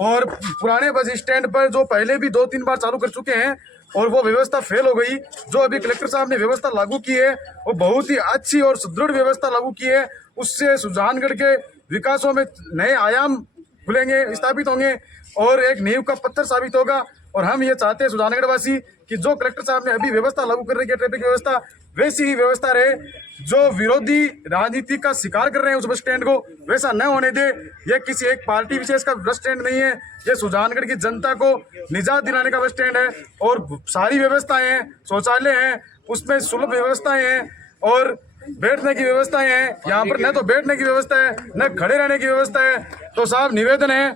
और पुराने bus stand पर जो पहले भी 2-3 बार चालू कर चुके हैं और वो व्यवस्था फेल हो गई। जो अभी कलेक्टर साहब ने व्यवस्था लागू की है वो बहुत ही अच्छी और सुदृढ़ व्यवस्था लागू की है। उससे सुजानगढ़ के विकासों में नए आयाम खुलेंगे, स्थापित होंगे और एक नींव का पत्थर साबित होगा। और हम ये चाहते हैं सुजानगढ़ वासी कि जो कलेक्टर साहब ने अभी व्यवस्था लागू कर रही है ट्रैफिक व्यवस्था, वैसी ही व्यवस्था रहे। जो विरोधी राजनीति का शिकार कर रहे हैं उस बस स्टैंड को वैसा न होने दे। ये किसी एक पार्टी विशेष का बस स्टैंड नहीं है, ये सुजानगढ़ की जनता को निजात दिलाने का बस स्टैंड है। और सारी व्यवस्थाएं हैं, शौचालय हैं, उसमें सुलभ व्यवस्थाएं हैं और बैठने की व्यवस्थाएं हैं। यहाँ पर न तो बैठने की व्यवस्था है न खड़े रहने की व्यवस्था है। तो साहब निवेदन है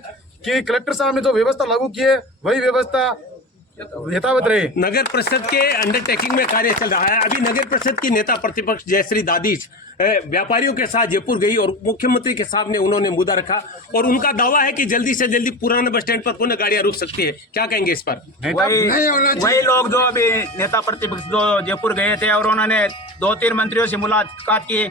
कि कलेक्टर साहब ने जो व्यवस्था लागू की है वही व्यवस्था यथावत रहे। नगर परिषद के अंडरटेकिंग में कार्य चल रहा है। अभी नगर परिषद की नेता प्रतिपक्ष जयश्री दादीज व्यापारियों के साथ जयपुर गई और मुख्यमंत्री के सामने उन्होंने मुद्दा रखा और उनका दावा है कि जल्दी से जल्दी पुराने बस स्टैंड पर पुनः गाड़ियां रुक सकती है। क्या कहेंगे इस पर? वही लोग जो अभी नेता प्रतिपक्ष जो जयपुर गए थे और उन्होंने 2-3 मंत्रियों से मुलाकात की,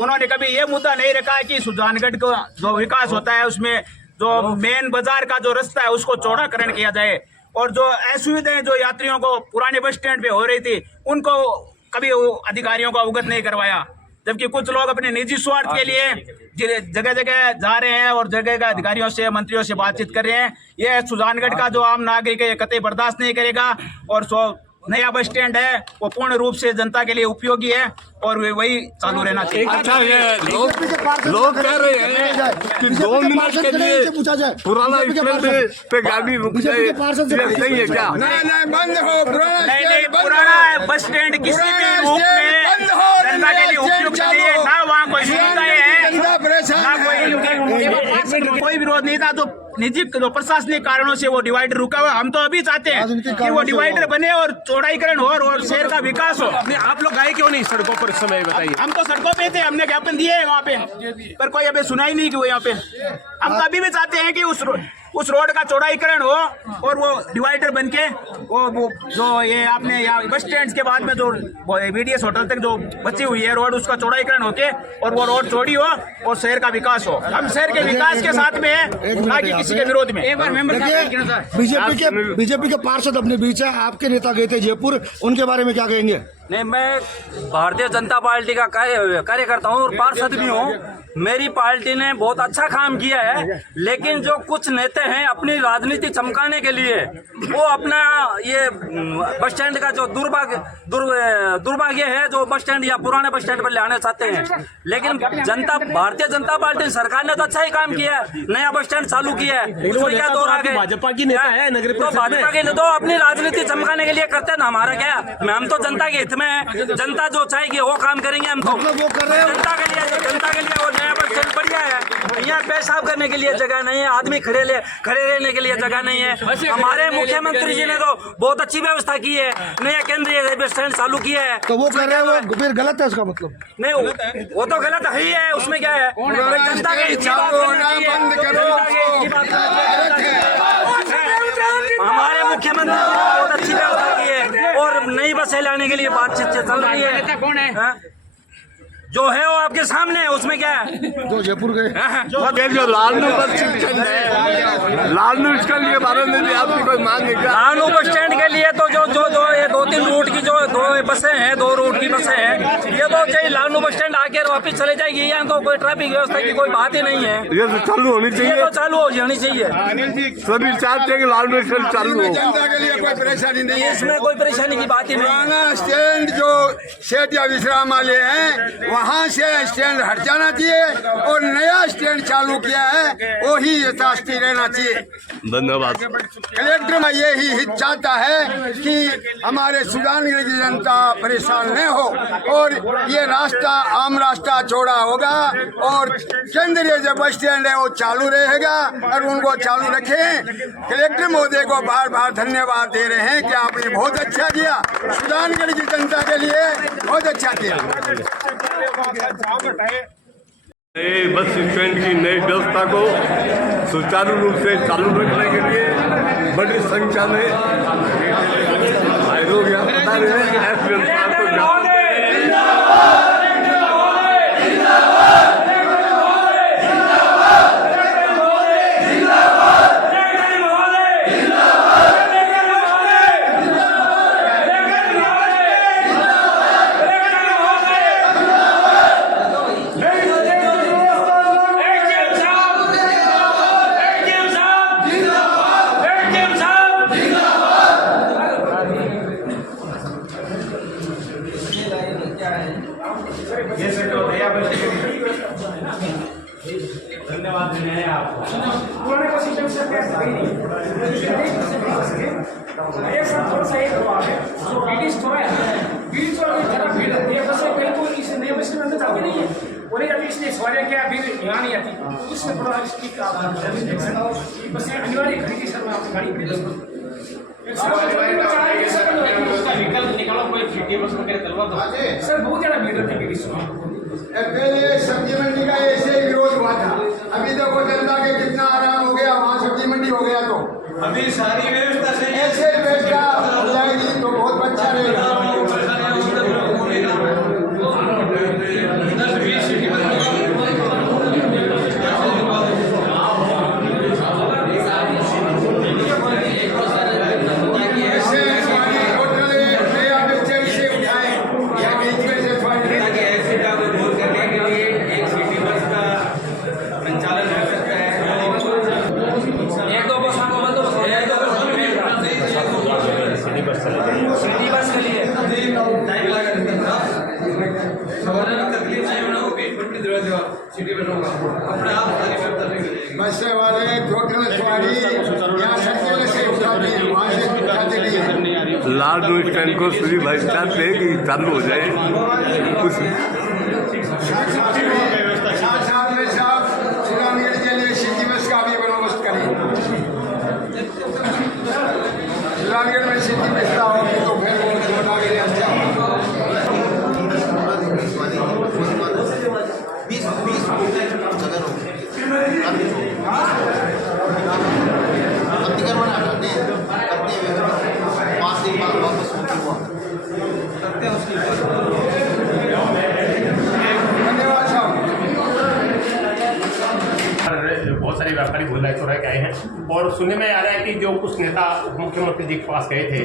उन्होंने कभी ये मुद्दा नहीं रखा है कि सुजानगढ़ का जो विकास होता है उसमें जो मेन बाजार का जो रास्ता है उसको चौड़ाकरण किया जाए और जो असुविधाएं जो यात्रियों को पुराने बस स्टैंड पे हो रही थी उनको कभी अधिकारियों को अवगत नहीं करवाया। जबकि कुछ लोग अपने निजी स्वार्थ के लिए जगह जगह जा रहे हैं और जगह का अधिकारियों से मंत्रियों से बातचीत कर रहे हैं। ये सुजानगढ़ का जो आम नागरिक है ये कतई बर्दाश्त नहीं करेगा। और नया बस स्टैंड है वो पूर्ण रूप से जनता के लिए उपयोगी है और वही चालू रहना चाहिए। अच्छा, ये लोग कह रहे हैं कि 2 मिनट के लिए पुराना स्टैंड पे गाड़ी रुक जाए, नहीं है क्या? नहीं, पुराना बस स्टैंड किसी भी रूप में जनता के लिए उपयुक्त नहीं है। ना वहाँ कोई सुविधाएं हैं, ना कोई विरोध नहीं था। तो निजी जो प्रशासनिक कारणों से वो डिवाइडर रुका हुआ। हम तो अभी चाहते हैं कि वो डिवाइडर बने और चौड़ाईकरण हो और शहर का विकास हो। आप लोग आए क्यों नहीं सड़कों पर? समय बताइए। हम तो सड़कों पे थे, हमने ज्ञापन दिए हैं वहाँ पे, पर कोई अभी सुनाई नहीं की वो यहाँ पे। हम तो अभी भी चाहते हैं कि उस रोड का चौड़ाईकरण हो और वो डिवाइडर बनके वो जो ये आपने यहाँ बस स्टैंड के बाद में जो VDS होटल तक जो बची हुई है रोड उसका चौड़ाईकरण होके और वो रोड चौड़ी हो और शहर का विकास हो। हम शहर के विकास के साथ में है, ना कि किसी के विरोध में। बीजेपी के पार्षद अपने बीच है, आपके नेता गए थे जयपुर, उनके बारे में क्या कहेंगे? नहीं, मैं भारतीय जनता पार्टी का कार्यकर्ता हूँ और पार्षद भी हूँ। मेरी पार्टी ने बहुत अच्छा काम किया है, लेकिन जो कुछ नेता हैं अपनी राजनीति चमकाने के लिए वो अपना ये बस स्टैंड का जो दुर्भाग्य है जो बस स्टैंड या पुराने बस स्टैंड पर ले आना चाहते हैं। लेकिन भारतीय जनता पार्टी सरकार ने तो अच्छा ही काम किया है, नया बस स्टैंड चालू किया है। उसमें क्या दो आगे भाजपा की नेता है नगर तो भाजपा की तो अपनी राजनीति चमकाने के लिए करते हैं ना, हमारा क्या, हम तो जनता के में जनता जो चाहेगी वो काम करेंगे हम तो। मतलब वो कर रहे हैं जनता के लिए वो नया बस स्टैंड बढ़िया है। यहाँ पेशाब करने के लिए जगह नहीं है, आदमी खड़े रहने के लिए जगह नहीं है। हमारे मुख्यमंत्री जी ने तो बहुत अच्छी व्यवस्था की है, नया केंद्रीय बस स्टैंड चालू किया है। तो वो कर रहे हैं, वो फिर गलत है उसका मतलब? नहीं, वो तो गलत है ही है, उसमें क्या है? जनता के हित की बात करना चाहिए, जनता के हित की बात करना चाहिए। हमारे मुख्यमंत्री ने बहुत अच्छी व्यवस्था की है और नई बसें लाने के लिए बातचीत चल रही है। नेता कौन है? जो है वो आपके सामने है, उसमें क्या है? जो जयपुर गए ये जो लालनू बस स्टैंड है, लालनू स्टैंड के बारे में भी आपकी कोई मांग है क्या? लालनू बस स्टैंड के लिए तो जो ये 2-3 रूट की जो 2 बसें हैं, 2 रूट की बसें हैं, ये तो चाहिए लालनू बस स्टैंड आके वापस चले जाएगी। यहाँ तो कोई ट्रैफिक व्यवस्था की कोई बात ही नहीं है। ये तो चालू होनी ये चाहिए, तो चालू होनी चाहिए। सभी चाहते हैं कि लालनू स्टैंड चालू हो। जनता के लिए कोई परेशानी नहीं है। इसमें कोई परेशानी की बात ही नहीं है। पुराना स्टैंड जो सेठ या विश्राम वाले हैं, वहाँ से स्टैंड हट जाना चाहिए और नया स्टैंड चालू किया है, वो ही यथास्थी रहना चाहिए। धन्यवाद। कलेक्टर यही हित चाहता है कि हमारे सुजानगढ़ की जनता परेशान न हो और ये रास्ता आम रास्ता चौड़ा होगा और केंद्रीय जो बस स्टैंड है वो चालू रहेगा और उनको चालू रखें। कलेक्टर महोदय को बार बार धन्यवाद दे रहे हैं कि आपने बहुत अच्छा किया, सुजानगढ़ की जनता के लिए बहुत अच्छा किया। नए बस स्टैंड की नई व्यवस्था को सुचारू रूप से चालू रखने के लिए बड़ी संख्या में लोग यहाँ बता रहे हैं। पुराने बस स्टैंड से कैसे गई नहीं एक साथ थोड़ा सा एक हुआ है जो बीडी स्टोर है, बीडी स्टोर में ज़्यादा भीड़ रहती है, बस कहीं कोई इस नए बस में जाती नहीं है, वो नहीं जाती, इसलिए सवारियाँ क्या भीड़ यहाँ नहीं आती। इसमें थोड़ा स्टिक बस अनिवार्य खड़ी की सर में आपकी गाड़ी खड़ी निकालो कोई सिटी बस वगैरह करवा दो सर, बहुत ज़्यादा भीड़ रहती है बीडी स्टोर। पहले सब्जी मंडी का ऐसे ही विरोध हुआ था, अभी देखो जनता के कितना आराम हो गया, वहाँ सब्जी मंडी हो गया तो अभी सारी व्यवस्था से ऐसे व्यवस्था हो जाएगी तो बहुत अच्छा रहेगा। बस वाले टोटल सवारी यहाँ से उठाते हैं, वहाँ से उठाते नहीं है। लालनू स्टैंड को श्री भाई चाहते हैं कि चालू हो जाए कुछ साथ में साहब सुजानगढ़ के लिए सिटी बस का भी बंदोबस्त करें। सुजानगढ़ में सिटी बस होगी तो फिर वो छोटा के लिए अच्छा होगा। बहुत सारे व्यापारी गोला चौराहे के आए हैं और सुनने में आ रहा है कि जो कुछ नेता मुख्यमंत्री जी के पास गए थे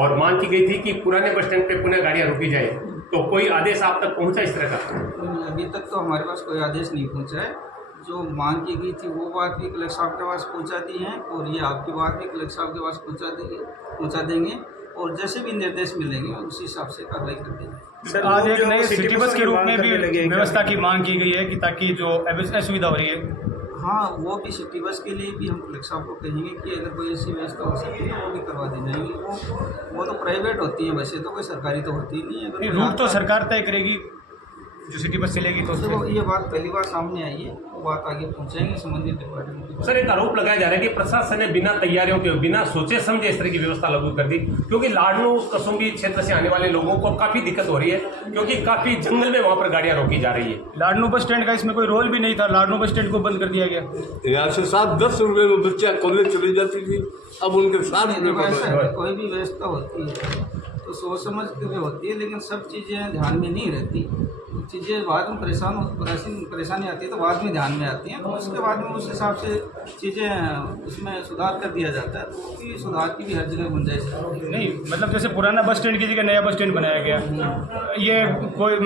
और मांग की गई थी कि पुराने बस स्टैंड पे पुनः गाड़ियां रोकी जाए, तो कोई आदेश आप तक पहुंचा इस तरह का? अभी तक तो हमारे पास कोई आदेश नहीं पहुंचा है। जो मांग की गई थी वो बात भी कलेक्टर साहब के पास पहुंचा दी है और ये आपकी बात भी कलेक्टर साहब के पास पहुंचा देंगे और जैसे भी निर्देश मिलेंगे उसी हिसाब से कार्रवाई कर देंगे। सर, आज एक नए सिटी बस के रूप में भी व्यवस्था की मांग की गई है कि ताकि जो असुविधा हो रही है हाँ, वो भी सिटी बस के लिए भी हम कलेक्टर साहब को कहेंगे कि अगर कोई ऐसी व्यवस्था हो सकती है वो भी करवा दी जाएगी। वो तो प्राइवेट होती हैं बसें, तो कोई सरकारी तो होती नहीं है। अगर रूट तो सरकार तय करेगी, जो सिटी बस चलेगी तो तो ये बात पहली बार सामने आई है, वो बात आगे पहुँचाएंगे संबंधित डिपार्टमेंट को। सर, एक आरोप लगाया जा रहा है कि प्रशासन ने बिना तैयारियों के, बिना सोचे समझे इस तरह की व्यवस्था लागू कर दी, क्योंकि लाडनू कसुम्बी क्षेत्र से आने वाले लोगों को काफी दिक्कत हो रही है, क्योंकि काफी जंगल में वहां पर गाड़ियां रोकी जा रही है। लाडनू बस स्टैंड का इसमें कोई रोल भी नहीं था, लाडनू बस स्टैंड को बंद कर दिया गया। यहाँ से 7-10 रुपए में बच्चा कॉलेज चली जाती थी, अब उनके 7 रुपये। कोई भी व्यवस्था होती है तो सोच समझ के होती है, लेकिन सब चीज़ें ध्यान में नहीं रहती। चीज़ें बाद में परेशानी आती है तो बाद में ध्यान में आती हैं, तो उसके बाद में उस हिसाब से चीज़ें उसमें सुधार कर दिया जाता है। तो उसकी सुधार की भी हर जगह गुंजाइश है। नहीं मतलब जैसे पुराना बस स्टैंड की जगह नया बस स्टैंड बनाया गया, ये कोई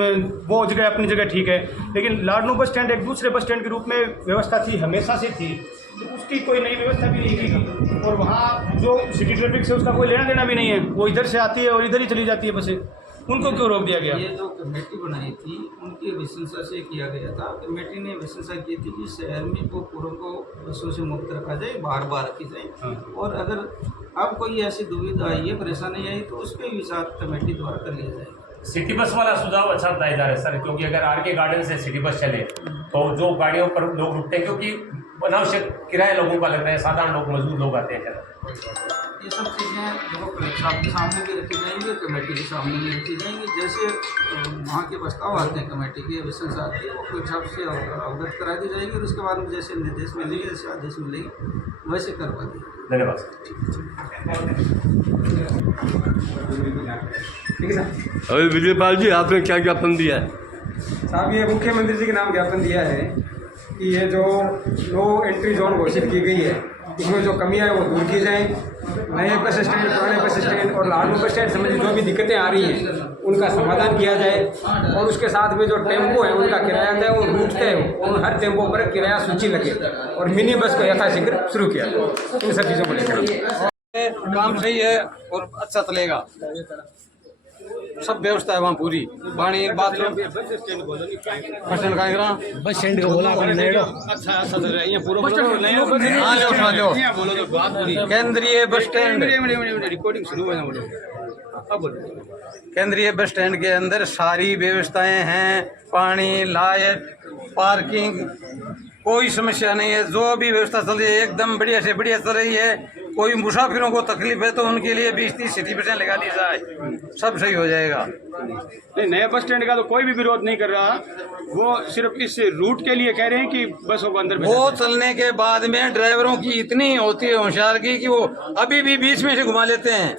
वो जगह अपनी जगह ठीक है, लेकिन लाडनू बस स्टैंड एक दूसरे बस स्टैंड के रूप में व्यवस्था थी, हमेशा से थी, तो उसकी कोई नई व्यवस्था भी नहीं की। और वहाँ जो सिटी ट्रैफिक से उसका कोई लेना देना भी नहीं है, वो इधर से आती है और इधर ही चली जाती है बसें, उनको क्यों रोक दिया गया? ये जो कमेटी बनाई थी उनकी प्रशंसा से किया गया था। कमेटी ने प्रशंसा की थी कि शहर में गोपुरों को बसों से मुक्त रखा जाए, बार बार रखी जाए, और अगर अब कोई ऐसी दुविधा आई है, परेशानी आई, तो उस पर विचार कमेटी द्वारा कर लिया जाए। सिटी बस वाला सुझाव अच्छा बताया जा रहा है सर, क्योंकि अगर आरके गार्डन से सिटी बस चले तो जो गाड़ियों पर लोग रुकते हैं, क्योंकि अनावश्यक किराए लोगों का लग रहा है, साधारण लोग, मजदूर लोग आते हैं। ये सब चीज़ें जो कलेक्टर साहब के सामने भी रखी जाएंगी, कमेटी के सामने भी रखी जाएंगी। जैसे वहाँ के प्रस्ताव आते हैं, कमेटी की प्रशंसा आती है, वो कलेक्टर साहब से अवगत करा दी जाएगी, और उसके बाद में जैसे निर्देश मिलेंगे, जैसे आदेश मिलेंगे, वैसे करवा देंगे। धन्यवाद सर। अभी विजयपाल जी, आपने क्या ज्ञापन दिया है? साहब, ये मुख्यमंत्री जी के नाम ज्ञापन दिया है कि ये जो नो एंट्री जोन घोषित की गई है, इसमें जो कमियां हैं वो दूर की जाएं। नए बस स्टैंड, पुराने बस स्टैंड और लाडनू बस स्टैंड संबंधी जो भी दिक्कतें आ रही हैं उनका समाधान किया जाए, और उसके साथ में जो टेम्पो है उनका किराया तय, वो रूट तय हो, उन हर टेम्पो पर किराया सूची लगे, और मिनी बस को यथाशीघ्र शुरू किया जाए। इन सब चीज़ों को लेकर काम सही है और अच्छा चलेगा, सब व्यवस्था है वहाँ पूरी, पानी, बाथरूम, बस स्टैंड का बस स्टैंड का बोला अच्छा चल रहा है ये पूरा केंद्रीय बस स्टैंड, रिकॉर्डिंग शुरू है ना। केंद्रीय बस स्टैंड के अंदर सारी व्यवस्थाएं हैं, पानी, लाइट, पार्किंग, कोई समस्या नहीं है। जो भी व्यवस्था चल रही है एकदम बढ़िया से बढ़िया चल रही है। कोई मुसाफिरों को तकलीफ है तो उनके लिए 20-30 सिटी बसें लगा दी जाए, सब सही हो जाएगा। नहीं, नए बस स्टैंड का तो कोई भी विरोध नहीं कर रहा, वो सिर्फ इस रूट के लिए कह रहे हैं कि बसों को अंदर वो चलने के बाद में ड्राइवरों की इतनी होती है होशियार की कि वो अभी भी बीच में से घुमा लेते हैं।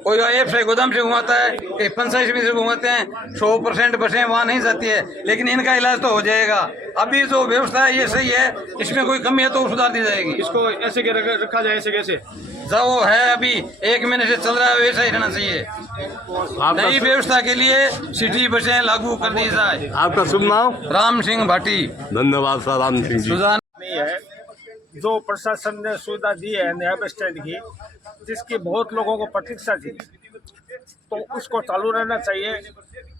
कोई एफ से गोदाम से घुमाता है, कोई पंचायत में से घुमाते हैं। 100% बसें वहाँ नहीं जाती है, लेकिन इनका इलाज तो हो जाएगा। अभी जो व्यवस्था है ये सही है, इसमें कोई कमी है तो सुधार दी जाएगी। इसको ऐसे रखा जाए, ऐसे कैसे जो है अभी 1 महीने से चल रहा है वैसा ही रहना चाहिए। नई व्यवस्था के लिए सिटी बसें लागू कर दी जाए। आपका शुभ नाम? राम सिंह भाटी। धन्यवाद सर, राम सिंह जी। नहीं है, जो प्रशासन ने सुविधा दी है नया बस स्टैंड की, जिसकी बहुत लोगों को प्रतीक्षा थी, तो उसको चालू रहना चाहिए।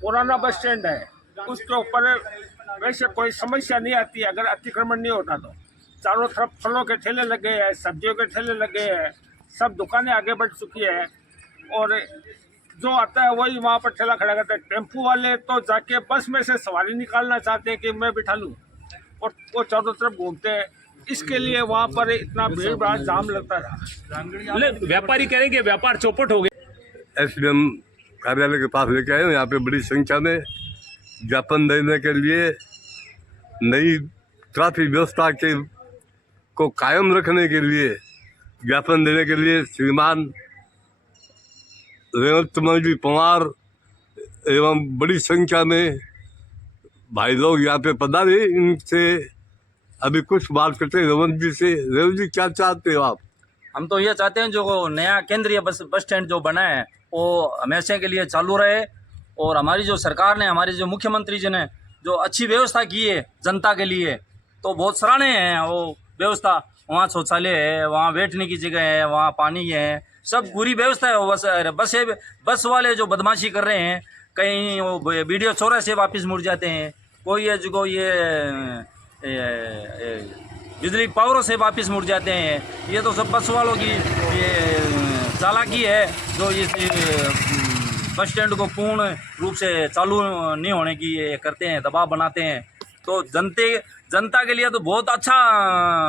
पुराना बस स्टैंड है, उसके ऊपर वैसे कोई समस्या नहीं आती अगर अतिक्रमण नहीं होता तो। चारों तरफ फलों के ठेले लगे हैं, सब्जियों के ठेले लगे हैं, सब दुकानें आगे बढ़ चुकी है, और जो आता है वही वहाँ पर ठेला खड़ा करता है। टेम्पू वाले तो जाके बस में से सवारी निकालना चाहते हैं कि मैं बिठा लूँ, और वो चारों तरफ घूमते हैं। इसके लिए वहाँ पर इतना भीड़ भाड़ जाम लगता था। व्यापारी कह रहे हैं कि व्यापार चौपट हो गया। SDM कार्यालय के पास लेके आए, यहाँ पे बड़ी संख्या में ज्ञापन देने के लिए, नई ट्रैफिक व्यवस्था के को कायम रखने के लिए ज्ञापन देने के लिए श्रीमान रेवंत जी पवार एवं बड़ी संख्या में भाई लोग यहाँ पे पधारे। इनसे अभी कुछ बात करते हैं रेवंत जी से। रेवंत जी, क्या चाहते हो आप? हम तो ये चाहते हैं जो नया केंद्रीय बस स्टैंड जो बना है वो हमेशा के लिए चालू रहे, और हमारी जो सरकार ने, हमारे जो मुख्यमंत्री जी ने जो अच्छी व्यवस्था की है जनता के लिए, तो बहुत सराहनीय है वो व्यवस्था। वहाँ शौचालय है, वहाँ बैठने की जगह है, वहाँ पानी है, सब पूरी व्यवस्था है। बस वाले जो बदमाशी कर रहे हैं, कहीं वो वीडियो चौरा से वापस मुड़ जाते हैं, कोई है जो ये बिजली पावरों से वापस मुड़ जाते हैं। ये तो सब बस वालों की ये चालाकी है जो इस बस स्टैंड को पूर्ण रूप से चालू नहीं होने की ये करते हैं, दबाव बनाते हैं। तो जनता के लिए तो बहुत अच्छा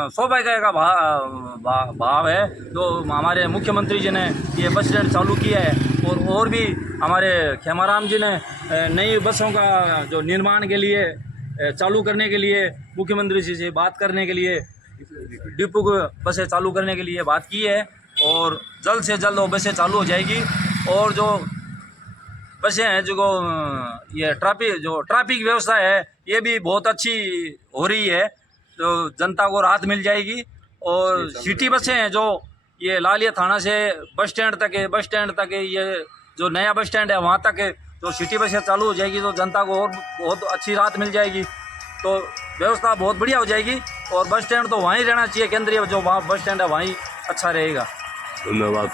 सौभाग्य का भाव है जो हमारे मुख्यमंत्री जी ने ये बस स्टैंड चालू किया है। और भी हमारे खेमाराम जी ने नई बसों का जो निर्माण के लिए चालू करने के लिए मुख्यमंत्री जी से बात करने के लिए डिपो को बसें चालू करने के लिए बात की है और जल्द से जल्द वो बसें चालू हो जाएगी। और जो बसें हैं जो ये ट्रैफिक व्यवस्था है ये भी बहुत अच्छी हो रही है, तो जनता को राहत मिल जाएगी। और सिटी बसें हैं जो ये लालिया थाना से बस स्टैंड तक है, ये जो नया बस स्टैंड है वहाँ तक है, तो सिटी बसें चालू हो जाएगी तो जनता को और बहुत अच्छी राहत मिल जाएगी। तो व्यवस्था बहुत बढ़िया हो जाएगी और बस स्टैंड तो वहीं रहना चाहिए, केंद्रीय जो वहाँ बस स्टैंड है वहीं अच्छा रहेगा। धन्यवाद।